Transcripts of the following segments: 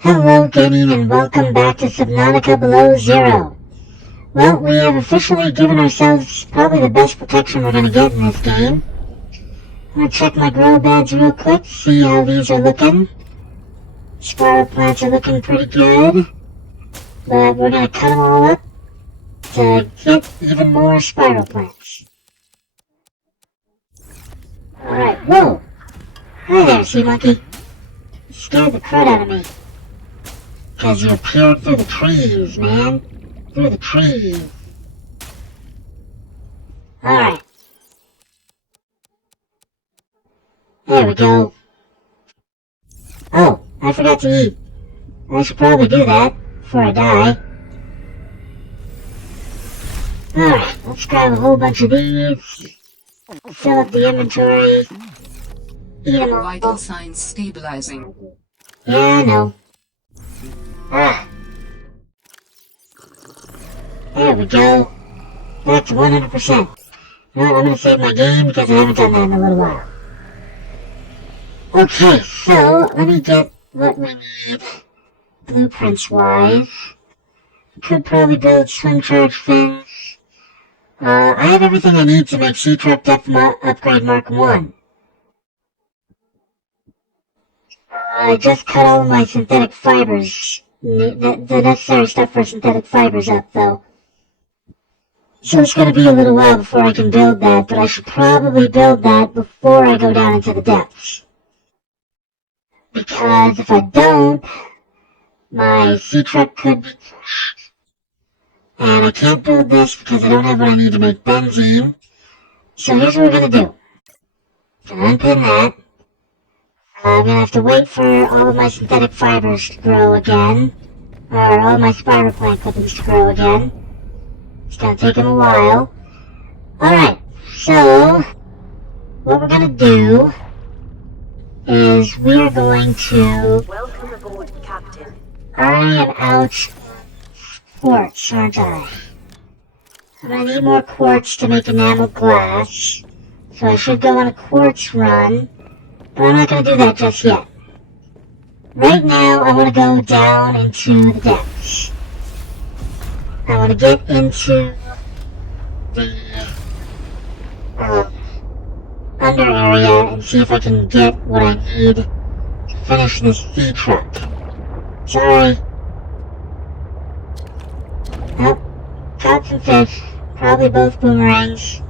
Hello gaming and welcome back to Subnautica Below Zero. Well, we have officially given ourselves probably the best protection we're going to get in this game. I'm going to check my grow beds real quick, see how these are looking. Spider plants are looking pretty good, but we're going to cut them all up to get even more spider plants. Alright, whoa! Hi there, sea monkey. You scared the crud out of me. Because you appeared through the trees, man. Through the trees. Alright. There we go. Oh, I forgot to eat. I should probably do that before I die. Alright, let's grab a whole bunch of these. Fill up the inventory. Eat them all. Vital signs stabilizing. Yeah, I know. Ah. There we go. Back to 100%. Well, I'm gonna save my game because I haven't done that in a little while. Okay, so let me get what we need blueprints-wise. Could probably build swing charge fins. I have everything I need to make Sea Truck Depth Upgrade Mark 1. I just cut all my synthetic fibers, the necessary stuff for synthetic fibers up, though. So it's going to be a little while before I can build that, but I should probably build that before I go down into the depths. Because if I don't, my sea truck could be crushed. And I can't build this because I don't have what I need to make benzene. So here's what we're going to do. Unpin that. I'm going to have to wait for all of my synthetic fibers to grow again. Or all of my spider plant clippings to grow again. It's going to take them a while. Alright, so what we're going to do is we're going to... Welcome aboard, Captain. I am out of quartz, aren't I? And I need more quartz to make enameled glass. So I should go on a quartz run. But I'm not going to do that just yet. Right now, I want to go down into the depths. I want to get into the under area and see if I can get what I need to finish this sea truck. Sorry. Nope. Caught some fish. Probably both boomerangs.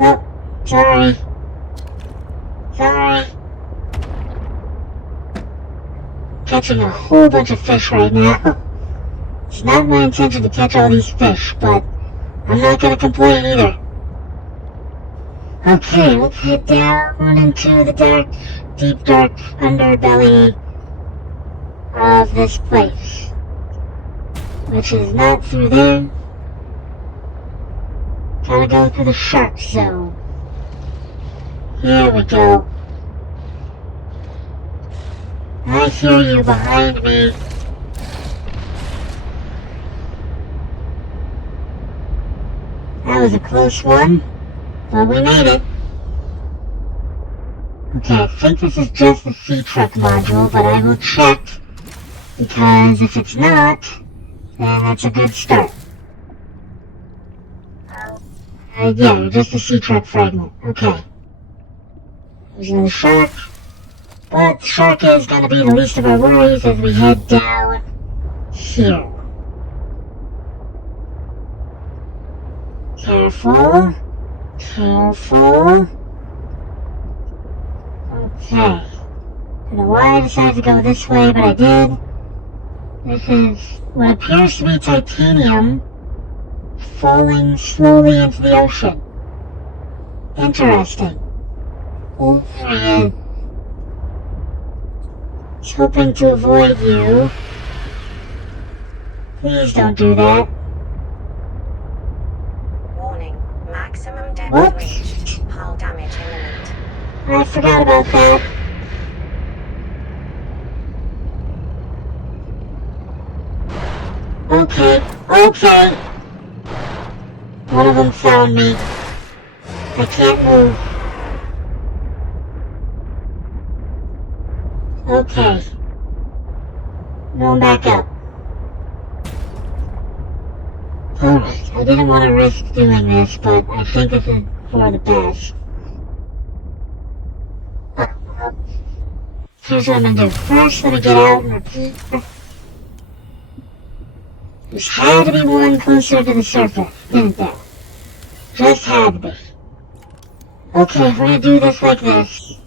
Oh, sorry. Sorry. Catching a whole bunch of fish right now. It's not my intention to catch all these fish, but I'm not gonna complain either. Okay, let's head down into the dark, deep dark underbelly of this place. Which is not through there. Gotta go through the shark zone. Here we go. I hear you behind me. That was a close one, but we made it. Okay, I think this is just the sea truck module, but I will check, because if it's not, then that's a good start. Yeah, just a sea truck fragment. Okay. There's another shark. But the shark is going to be the least of our worries as we head down here. Careful. Careful. Okay. I don't know why I decided to go this way, but I did. This is what appears to be titanium falling slowly into the ocean. Interesting. Oh, there he is. I was hoping to avoid you. Please don't do that. Warning, maximum depth What? reached. Hull damage imminent. I forgot about that. Okay, okay. One of them found me. I can't move. Okay. Going back up. Alright, I didn't want to risk doing this, but I think this is for the best. Here's what I'm gonna do. First, let me get out and repeat. There's had to be one closer to the surface, didn't there? Just had to be. Okay, we're gonna do this like this.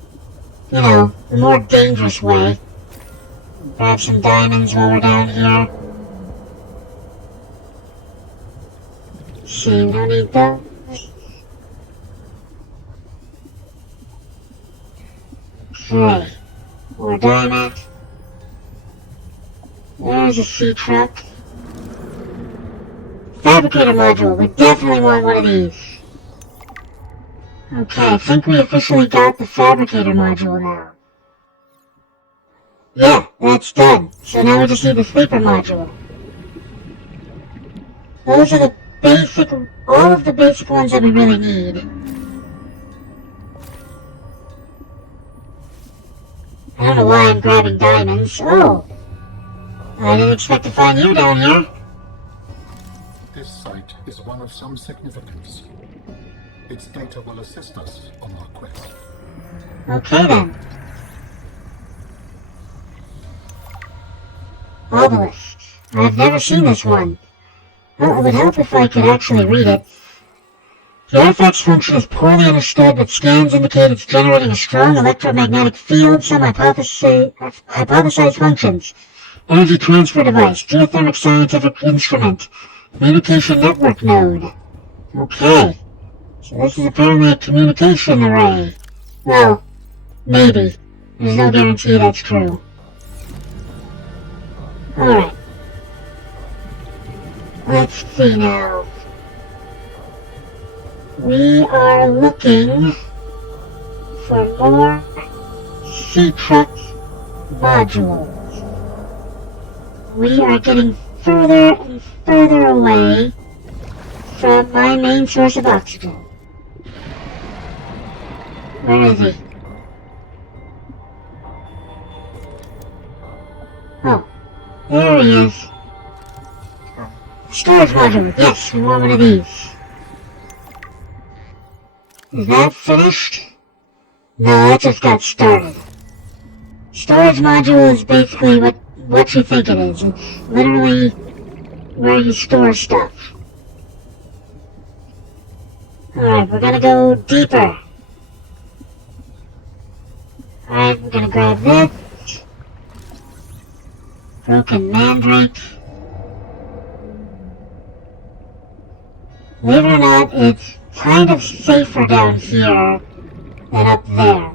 You know, the more dangerous way. Grab some diamonds while we're down here. See, we don't need those. Okay. More diamond. There's a sea truck. Fabricator module. We definitely want one of these. Okay, I think we officially got the fabricator module now. Yeah, that's done. So now we just need the sleeper module. Those are the basic, all of the basic ones that we really need. I don't know why I'm grabbing diamonds. Oh! I didn't expect to find you down here. This site is one of some significance. Its data will assist us on our quest. Okay then. Obelisk. I've never seen this one. Well, it would help if I could actually read it. The artifact's function is poorly understood, but scans indicate it's generating a strong electromagnetic field. Some hypothesized functions. Energy transfer device, geothermic scientific instrument, communication network node. Okay. So this is apparently a communication array. Well, maybe. There's no guarantee that's true. Alright. Let's see now. We are looking for more sea truck modules. We are getting further and further away from my main source of oxygen. Where is he? Oh, there he is. Storage module. Yes, we want one of these. Is that finished? No, that just got started. Storage module is basically what you think it is. It's literally where you store stuff. Alright, we're gonna go deeper. Alright, we're gonna grab this. Broken mandrake. Believe it or not, it's kind of safer down here than up there.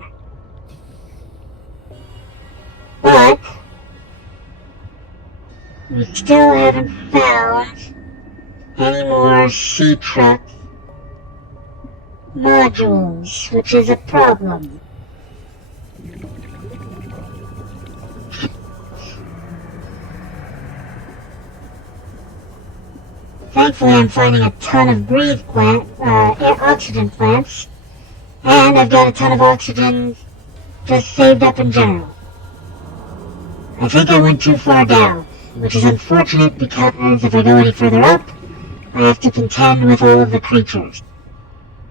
But we still haven't found any more sea truck modules, which is a problem. Thankfully, I'm finding a ton of oxygen plants, and I've got a ton of oxygen just saved up in general. I think I went too far down, which is unfortunate because if I go any further up, I have to contend with all of the creatures.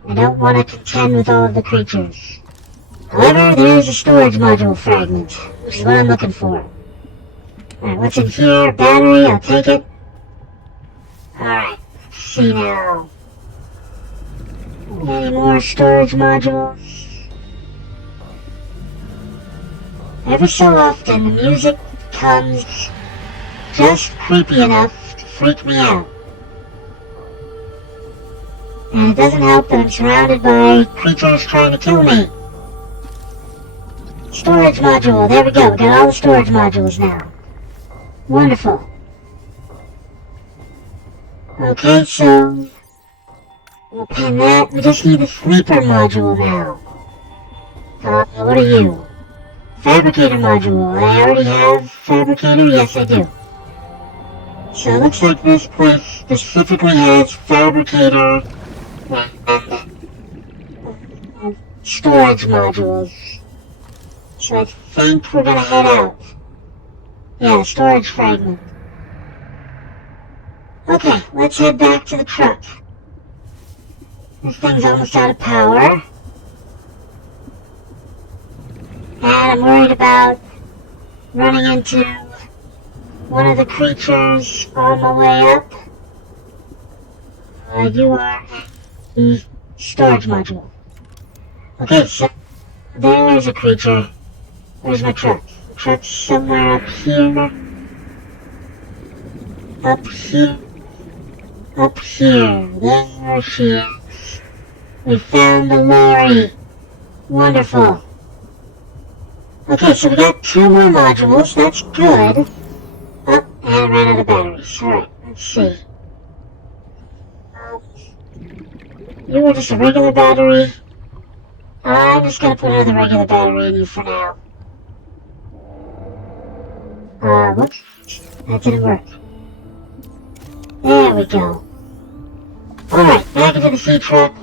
I don't want to contend with all of the creatures. However, there is a storage module fragment, which is what I'm looking for. Alright, what's in here? Battery, I'll take it. Alright, let's see now. Any more storage modules? Every so often, the music becomes just creepy enough to freak me out. And it doesn't help that I'm surrounded by creatures trying to kill me. Storage module, there we go, we got all the storage modules now. Wonderful. Okay, so we'll pin that. We just need the sleeper module now. What are you? Fabricator module. I already have fabricator? Yes, I do. So it looks like this place specifically has fabricator and storage modules. So I think we're gonna head out. Yeah, storage fragment. Okay, let's head back to the truck. This thing's almost out of power. And I'm worried about running into one of the creatures on my way up. You are at the storage module. Okay, so there's a creature. Where's my truck? The truck's somewhere up here. Up here. Up here. There she is. We found the Lorry. Wonderful. Okay, so we got 2 more modules. That's good. Oh, and I ran out of batteries. Alright, let's see. You were just a regular battery. I'm just gonna put another regular battery in you for now. Whoops. That didn't work. There we go. Alright, back into the sea truck.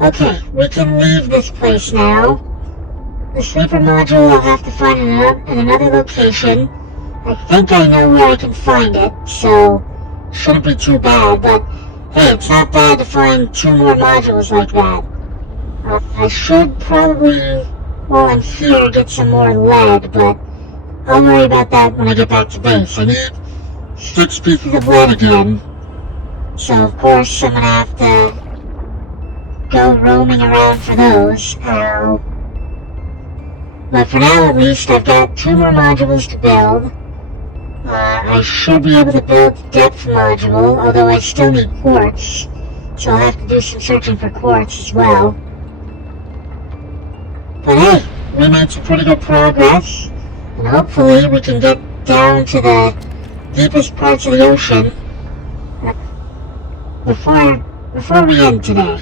Okay, we can leave this place now. The sleeper module I'll have to find in another location. I think I know where I can find it, so shouldn't be too bad, but hey, it's not bad to find 2 more modules like that. I should probably, while I'm here, get some more lead, but I'll worry about that when I get back to base. I need 6 pieces of lead again, so of course I'm gonna have to go roaming around for those. But for now at least, I've got 2 more modules to build. I should be able to build the depth module, although I still need quartz, so I'll have to do some searching for quartz as well. But hey, we made some pretty good progress, and hopefully we can get down to the deepest parts of the ocean before we end today.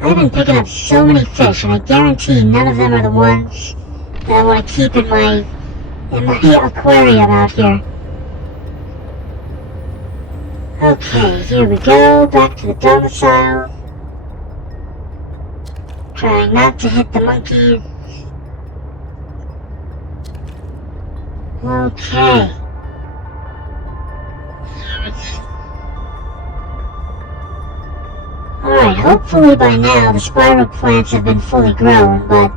I've been picking up so many fish, and I guarantee none of them are the ones that I want to keep in my aquarium out here. Okay, here we go, back to the domicile. Trying not to hit the monkeys. Okay. Alright, hopefully by now the spiral plants have been fully grown, but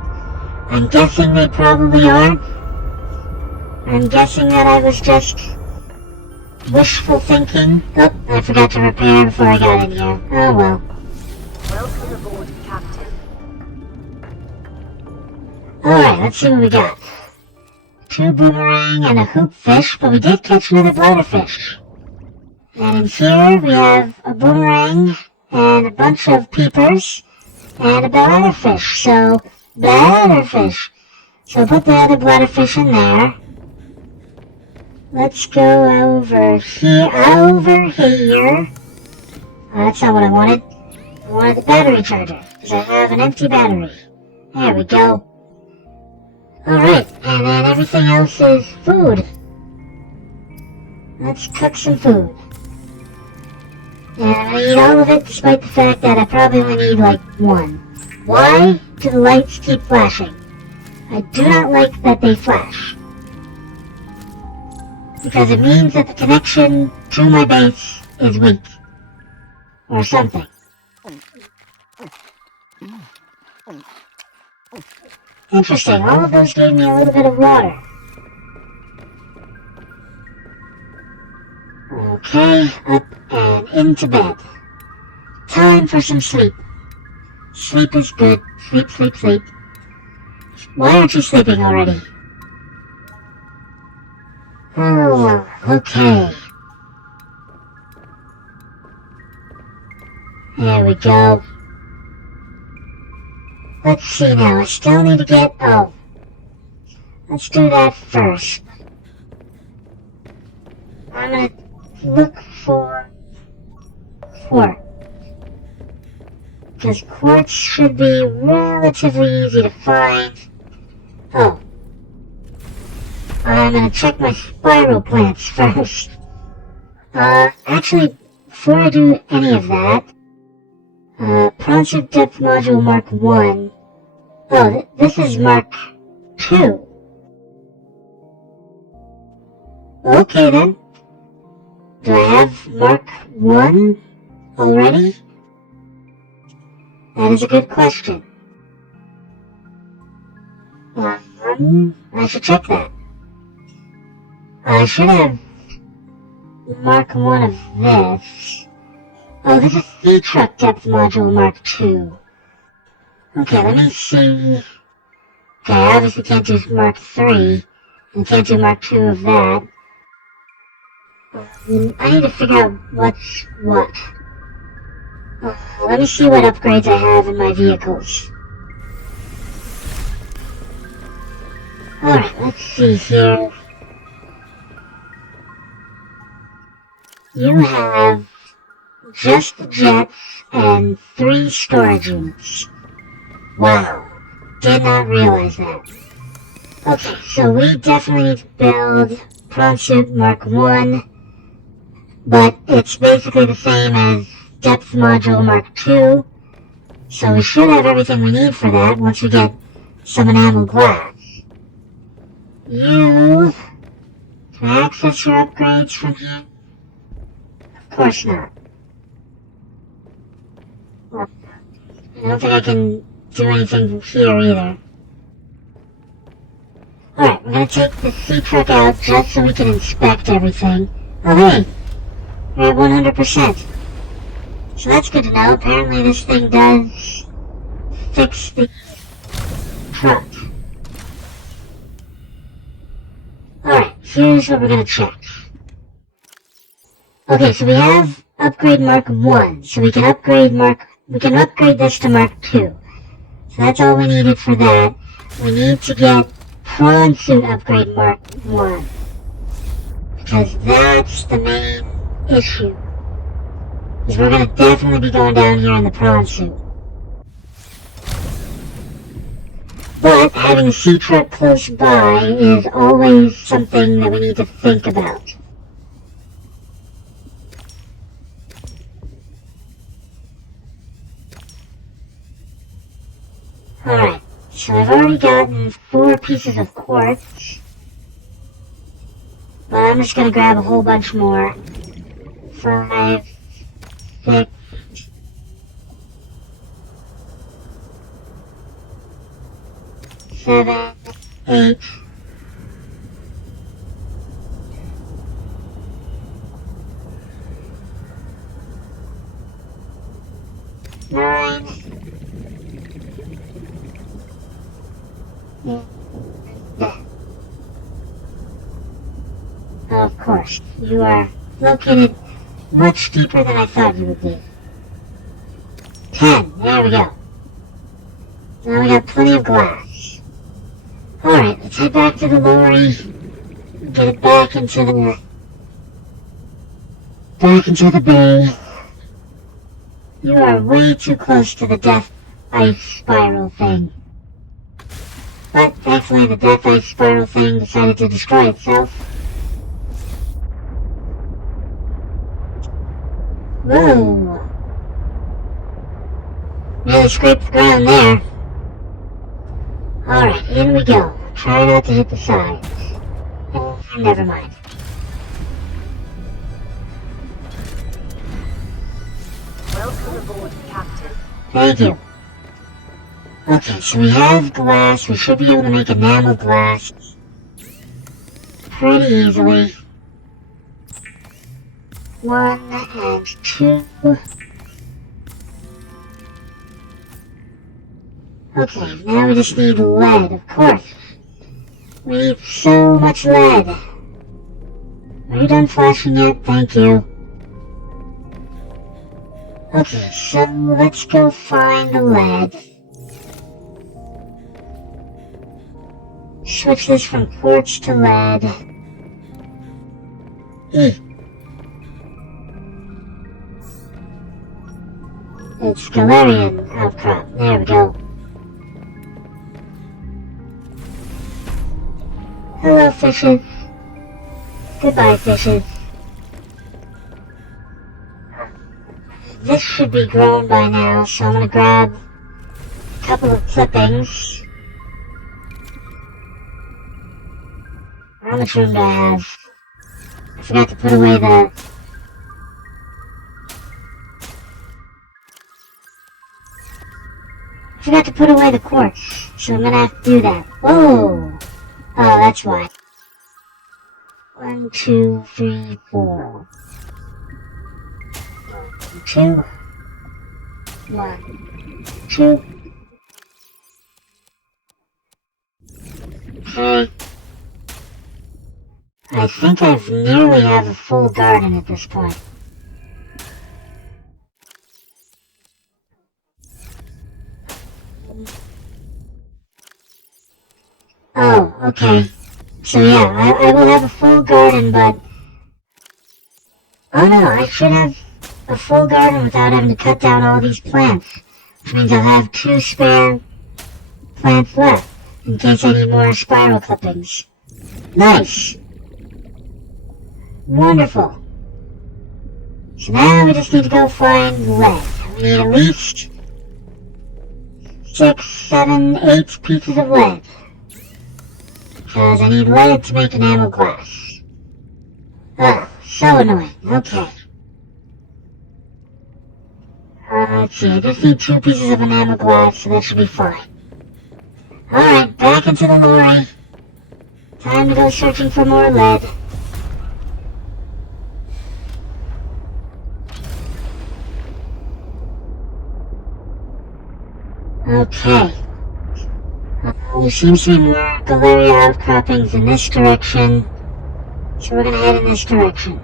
I'm guessing they probably aren't. I'm guessing that I was just wishful thinking. Oh, I forgot to repair before I got in here. Oh well. Welcome aboard, Captain. Alright, let's see what we got. 2 boomerang and a hoop fish, but we did catch another bladderfish. And in here we have a boomerang and a bunch of peepers and a bladderfish. So, bladderfish. So put the other bladderfish in there. Let's go over here. Oh, that's not what I wanted. I wanted the battery charger, because I have an empty battery. There we go. Alright, and then everything else is food. Let's cook some food. And I eat all of it, despite the fact that I probably only need like 1. Why do the lights keep flashing? I do not like that they flash. Because it means that the connection to my base is weak. Or something. Interesting, all of those gave me a little bit of water. Okay, up and into bed. Time for some sleep. Sleep is good. Sleep, sleep, sleep. Why aren't you sleeping already? Oh, okay. There we go. Let's see now, I still need to get... Oh. Let's do that first. I'm gonna look for quartz. Because quartz should be relatively easy to find. Oh. I'm gonna check my spiral plants first. Actually, before I do any of that, Project Depth Module Mark 1. Oh, this is Mark 2. Okay then. Do I have Mark 1 already? That is a good question. I should check that. I should have Mark 1 of this. Oh, this is Sea Truck Depth Module Mark 2. Okay, let me see. Okay, I obviously can't do Mark 3, and can't do Mark 2 of that. I need to figure out what's what. Let me see what upgrades I have in my vehicles. Alright, let's see here. You have just the jets and 3 storage units. Wow, did not realize that. Okay, so we definitely need to build Prawn Suit Mark 1, but it's basically the same as Depth Module Mark 2, so we should have everything we need for that once we get some enamel glass. You can access your upgrades from here? Of course not. I don't think I can do anything here either. Alright, we're gonna take the sea truck out just so we can inspect everything. Oh hey! We're at 100%. So that's good to know. Apparently this thing does fix the truck. Alright, here's what we're gonna check. Okay, so we have upgrade Mark 1, so we can upgrade this to Mark 2. So that's all we needed for that. We need to get Prawn Suit upgrade Mark 1. Because that's the main issue. Because we're gonna definitely be going down here in the Prawn Suit. But having a sea truck close by is always something that we need to think about. Alright, so I've already gotten 4 pieces of quartz. But I'm just gonna grab a whole bunch more. 5, 6, 7, 8. 9. Of course, you are located much deeper than I thought you would be. 10, there we go. Now we got plenty of glass. Alright, let's head back to the lorry. Get it back into the bay. You are way too close to the death ice spiral thing. But thankfully the death ice spiral thing decided to destroy itself. Whoa! Really scraped the ground there. Alright, in we go. Try not to hit the sides. Oh, never mind. Welcome aboard, Captain. Thank you. Okay, so we have glass. We should be able to make enamel glass pretty easily. 1 and 2. Okay, now we just need lead, of course. We need so much lead. Are you done flashing yet? Thank you. Okay, so let's go find the lead. Switch this from quartz to lead. It's Galarian outcrop. There we go. Hello, fishes. Goodbye, fishes. this should be grown by now, so I'm gonna grab a couple of clippings. How much room do I have? I forgot to put away the... I forgot to put away the quartz, so I'm gonna have to do that. Whoa! Oh, that's why. 1, 2, 3, 4. 2. 1, 2. Okay. I think I've nearly have a full garden at this point. Oh, okay. So yeah, I will have a full garden, but... Oh no, I should have a full garden without having to cut down all these plants. Which means I'll have 2 spare plants left, in case I need more spiral clippings. Nice! Wonderful. So now we just need to go find lead. We need at least 6, 7, 8 pieces of lead. Because I need lead to make an ammo glass. Ah, so annoying. Okay. Let's see, I just need 2 pieces of an ammo glass, so that should be fine. Alright, back into the lorry. Time to go searching for more lead. Okay. There seems to be more Galeria outcroppings in this direction, so we're gonna head in this direction.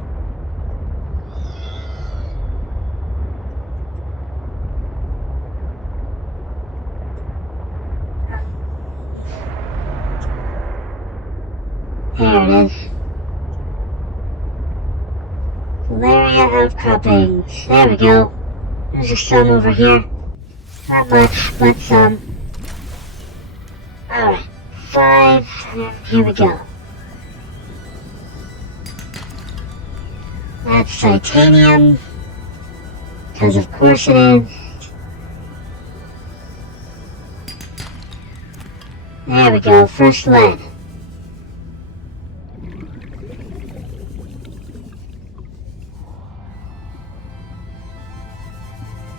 There it is. Galeria outcroppings. There we go. There's just some over here. Not much, but some. Alright, 5, and here we go. That's titanium, because of course it is. There we go, first lead.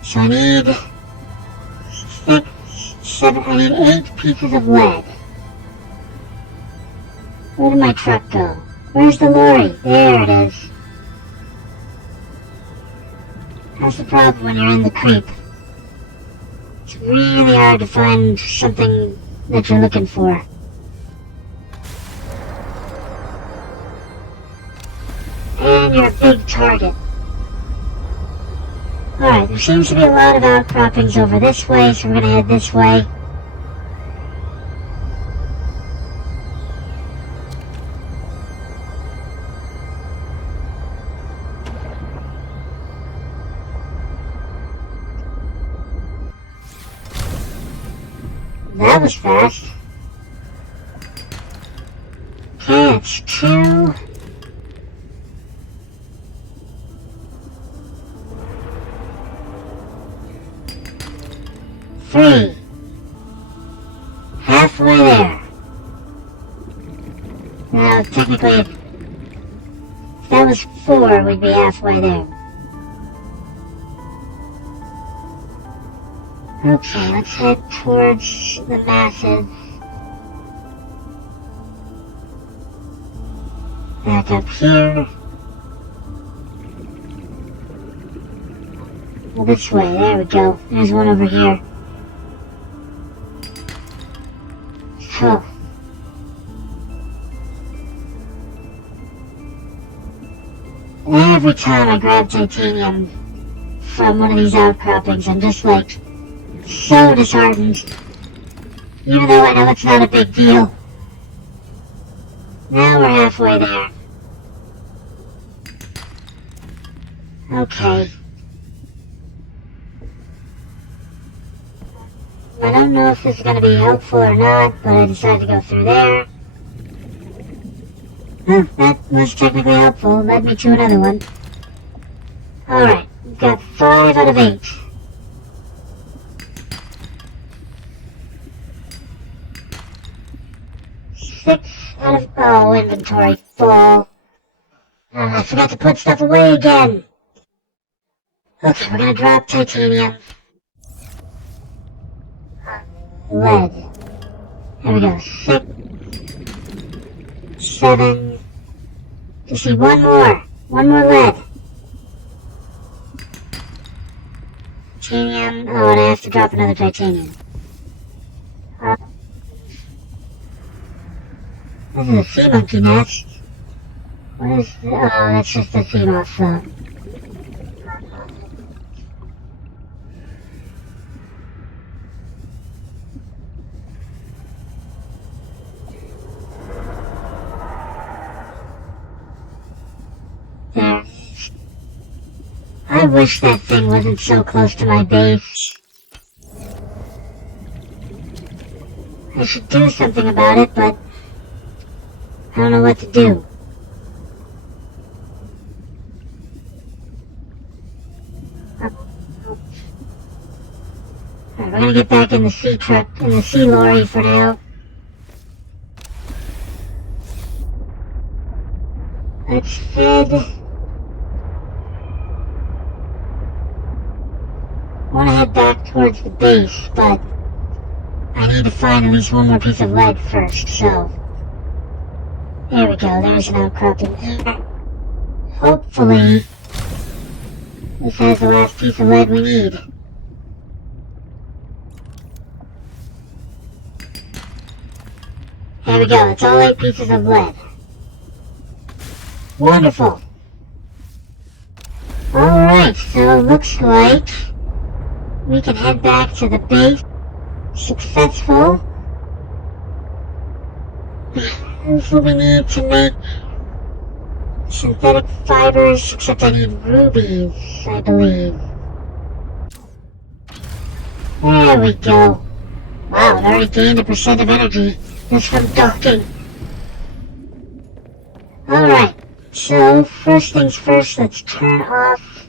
So I need 6, 7, I need 8 pieces of lead. Where did my truck go? Where's the lorry? There it is. That's the problem when you're in the creep. It's really hard to find something that you're looking for. And you're a big target. Alright, there seems to be a lot of outcroppings over this way, so we're gonna head this way. That was fast. Okay, it's 2. Three. Halfway there. Now, technically, if that was 4, we'd be halfway there. Okay, let's head towards the masses. Back up here. Well, this way, there we go. There's one over here. Huh. Every time I grab titanium from one of these outcroppings, I'm just like so disheartened. Even though I know it's not a big deal. Now we're halfway there. Okay. I don't know if this is going to be helpful or not, but I decided to go through there. That was technically helpful. Led me to another one. Alright, we've got 5 out of 8. Six out of... Oh, inventory full. Oh, I forgot to put stuff away again. Okay, we're gonna drop titanium. Lead. There we go. 6, 7. Just need one more. One more lead. Titanium. Oh, and I have to drop another titanium. This is a sea monkey nest. What is... Oh, that's just a sea moth phone. I wish that thing wasn't so close to my base. I should do something about it, but I don't know what to do. Alright, we're gonna get back in the sea truck, in the sea lorry for now. Let's head... I want to head back towards the base, but I need to find at least one more piece of lead first, so... There we go, there's an outcropping. Hopefully, this has the last piece of lead we need. There we go, it's all 8 pieces of lead. Wonderful. Alright, so it looks like we can head back to the base. Successful. So we need to make synthetic fibers, except I need rubies, I believe. There we go. Wow, it already gained 1% of energy just from docking. Alright, so first things first, let's turn off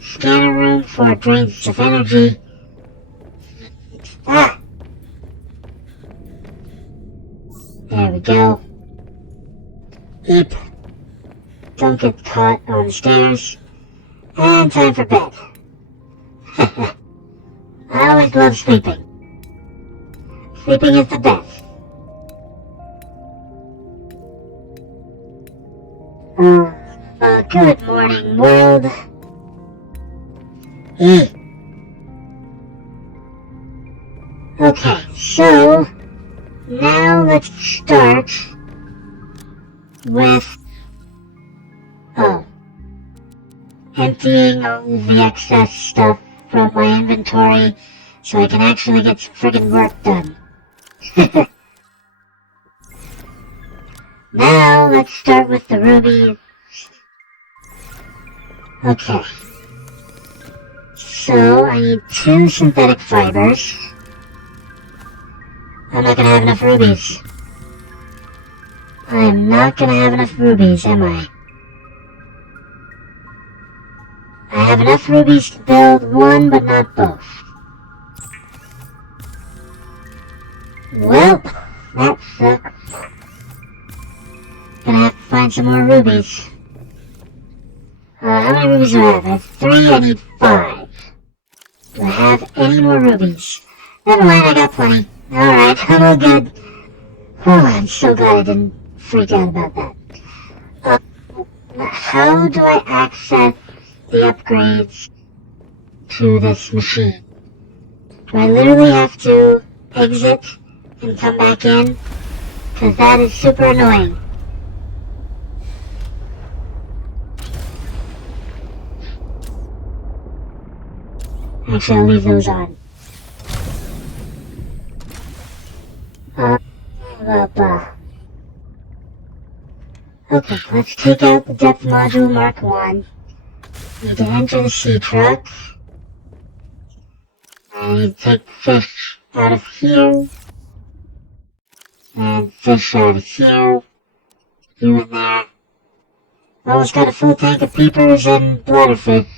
scanner room for drains of energy. Ah! There we go. Eep. Don't get caught on the stairs. And time for bed. I always love sleeping. Sleeping is the best. Good morning, world. Okay, so now let's start with emptying all the excess stuff from my inventory so I can actually get some friggin' work done. Now let's start with the ruby. Okay. So I need 2 synthetic fibers. I'm not gonna have enough rubies. I am not gonna have enough rubies, am I? I have enough rubies to build one, but not both. Well, that sucks. Gonna have to find some more rubies. How many rubies do I have? I have 3, I need 5. Do I have any more rubies? Never mind, I got plenty. Alright, I'm all good. Oh, I'm so glad I didn't freak out about that. How do I access the upgrades to this machine? Do I literally have to exit and come back in? Because that is super annoying. Actually, I'll leave those on. Okay, let's take out the depth module Mark 1. Need to enter the sea truck. I need to take fish out of here. And fish out of here. You in there. Almost got a full tank of peepers and bladderfish.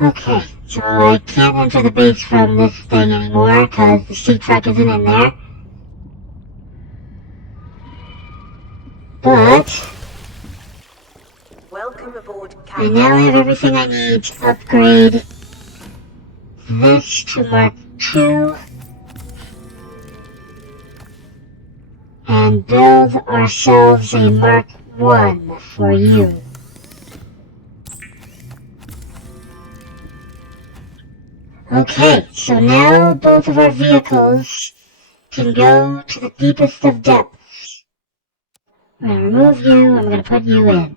Okay, so I can't enter the base from this thing anymore because the sea truck isn't in there. But Welcome aboard, I Captain. now have everything I need to upgrade this to Mark II and build ourselves a Mark I for you. Okay, so now both of our vehicles can go to the deepest of depths. I'm going to remove you, I'm going to put you in.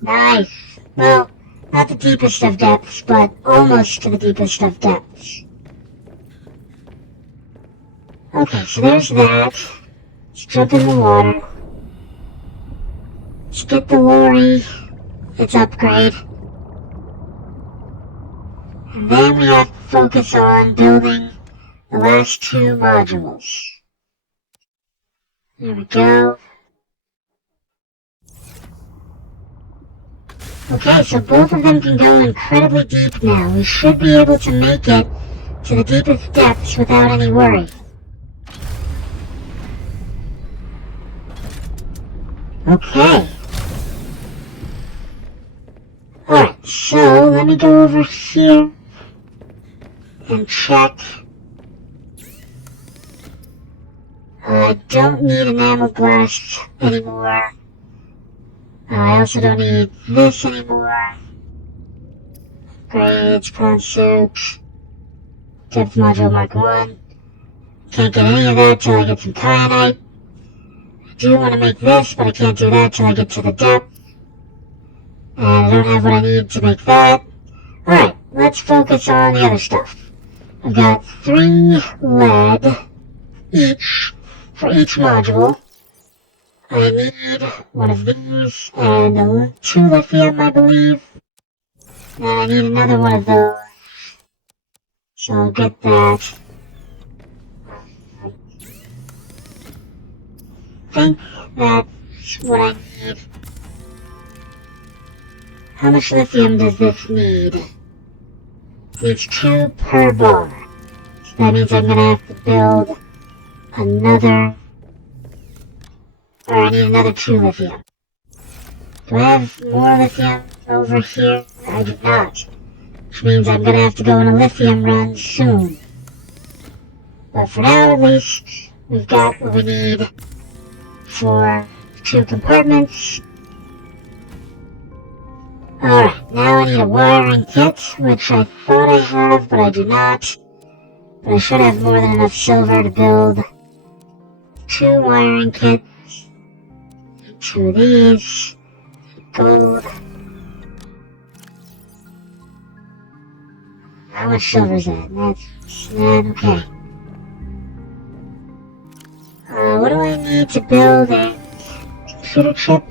Nice. Well, not the deepest of depths, but almost to the deepest of depths. Okay, so there's that. Let's jump in the water. Let's get the Lorry, its upgrade. And then we have to focus on building the last two modules. There we go. Okay, so both of them can go incredibly deep now. We should be able to make it to the deepest depths without any worry. Okay. Alright, so let me go over here and check. I don't need enamel blast anymore. I also don't need this anymore. Grades, clone suit, depth module Mark 1. Can't get any of that till I get some kyanite. I do want to make this, but I can't do that till I get to the depth. And I don't have what I need to make that. Alright, let's focus on the other stuff. I've got 3 lead each for each module. I need one of these and 2 lithium, I believe. And I need another one of those. So I'll get that. I think that's what I need. How much lithium does this need? It's 2 per bar. So that means I'm gonna have to build another. Or I need another 2 lithium. Do I have more lithium over here? I do not. Which means I'm gonna have to go on a lithium run soon. But for now at least, we've got what we need for 2 compartments. Alright, now I need a wiring kit, which I thought I have, but I do not. But I should have more than enough silver to build 2 wiring kits. 2 of these. Gold. How much silver is that? That's okay. What do I need to build a computer chip?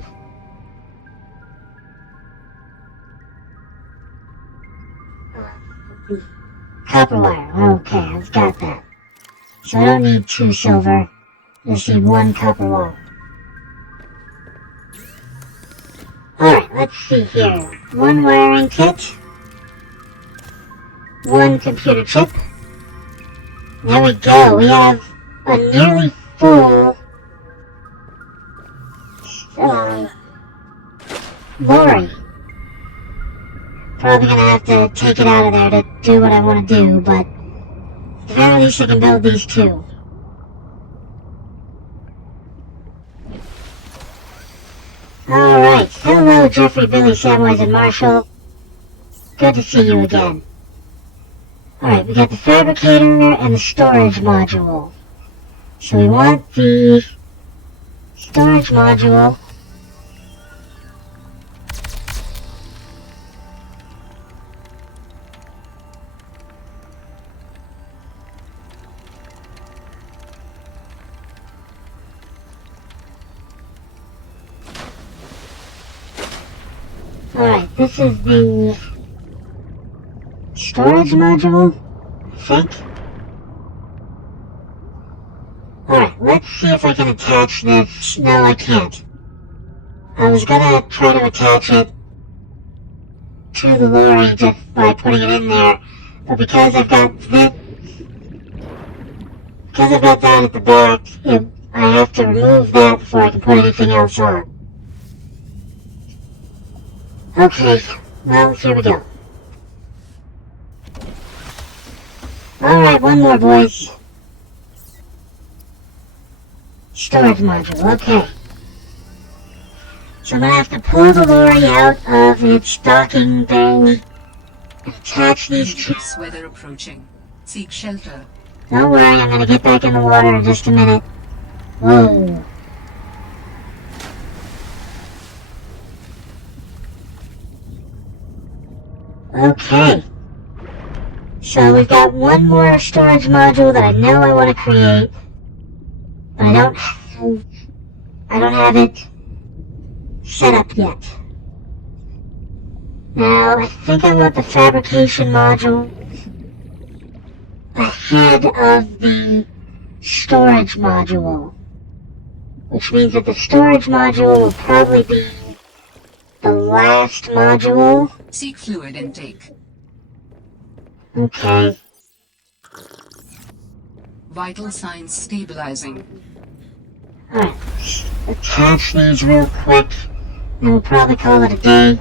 Copper wire. Okay, I've got that. So I don't need 2 silver. I just need 1 copper wire. Alright, let's see here. 1 wiring kit. 1 computer chip. There we go. We have a nearly full Lorry. Probably gonna have to take it out of there to do what I want to do, but at the very least I can build these 2. Alright, hello Jeffrey, Billy, Samwise, and Marshall. Good to see you again. Alright, we got the fabricator and the storage module. So we want the storage module. Alright, this is the storage module, I think. Alright, let's see if I can attach this. No, I can't. I was gonna try to attach it to the lorry just by putting it in there, but because I've got that at the back, I have to remove that before I can put anything else on. Okay, well, here we go. Alright, one more, boys. Storage module, okay. So I'm going to have to pull the lorry out of its docking bay, attach these two. Dangerous weather approaching. Seek shelter. Don't worry, I'm going to get back in the water in just a minute. Whoa. Okay. So we've got one more storage module that I know I want to create, but I don't have it set up yet. Now, I think I want the fabrication module ahead of the storage module, which means that the storage module will probably be the last module. Seek fluid intake. Okay. Vital signs stabilizing. Alright, attach these real quick, and we'll probably call it a day.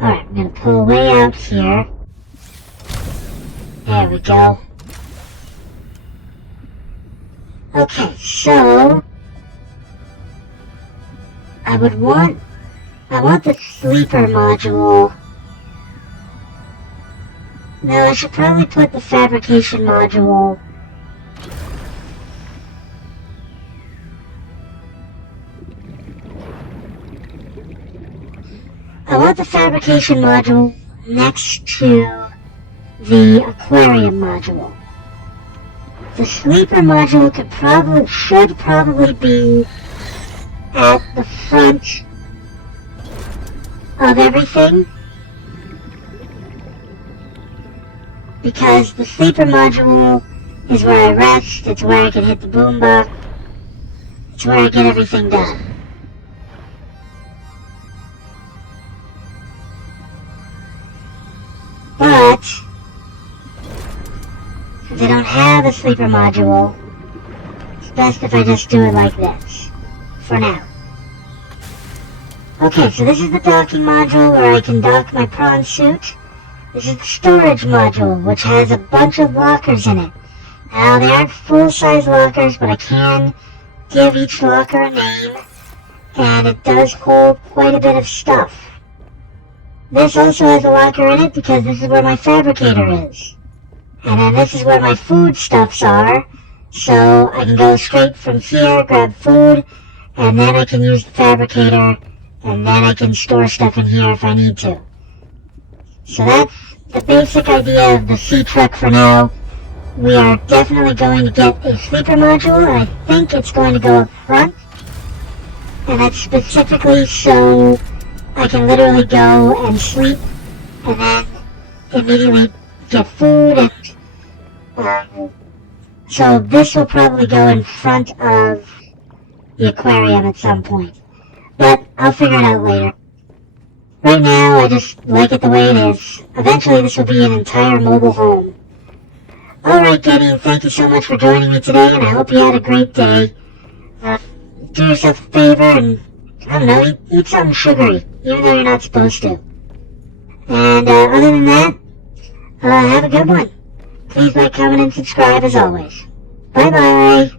Alright, I'm gonna pull way out here. There we go. Okay, so I want the sleeper module. No, I should probably put the fabrication module. I want the fabrication module next to the aquarium module. The sleeper module should probably be at the front of everything, because the sleeper module is where I rest, it's where I can hit the boombox, it's where I get everything done. But since I don't have a sleeper module, it's best if I just do it like this, for now. Okay, so this is the docking module where I can dock my prawn suit. This is the storage module, which has a bunch of lockers in it. Now, they aren't full-size lockers, but I can give each locker a name, and it does hold quite a bit of stuff. This also has a locker in it because this is where my fabricator is. And then this is where my foodstuffs are, so I can go straight from here, grab food, and then I can use the fabricator, and then I can store stuff in here if I need to. So that's the basic idea of the sea truck for now. We are definitely going to get a sleeper module, and I think it's going to go up front. And that's specifically so I can literally go and sleep, and then immediately get food, and so this will probably go in front of the aquarium at some point. But I'll figure it out later. Right now, I just like it the way it is. Eventually, this will be an entire mobile home. Alright, Gideon, thank you so much for joining me today, and I hope you had a great day. Do yourself a favor and, I don't know, eat something sugary, even though you're not supposed to. And other than that, have a good one. Please like, comment, and subscribe as always. Bye-bye!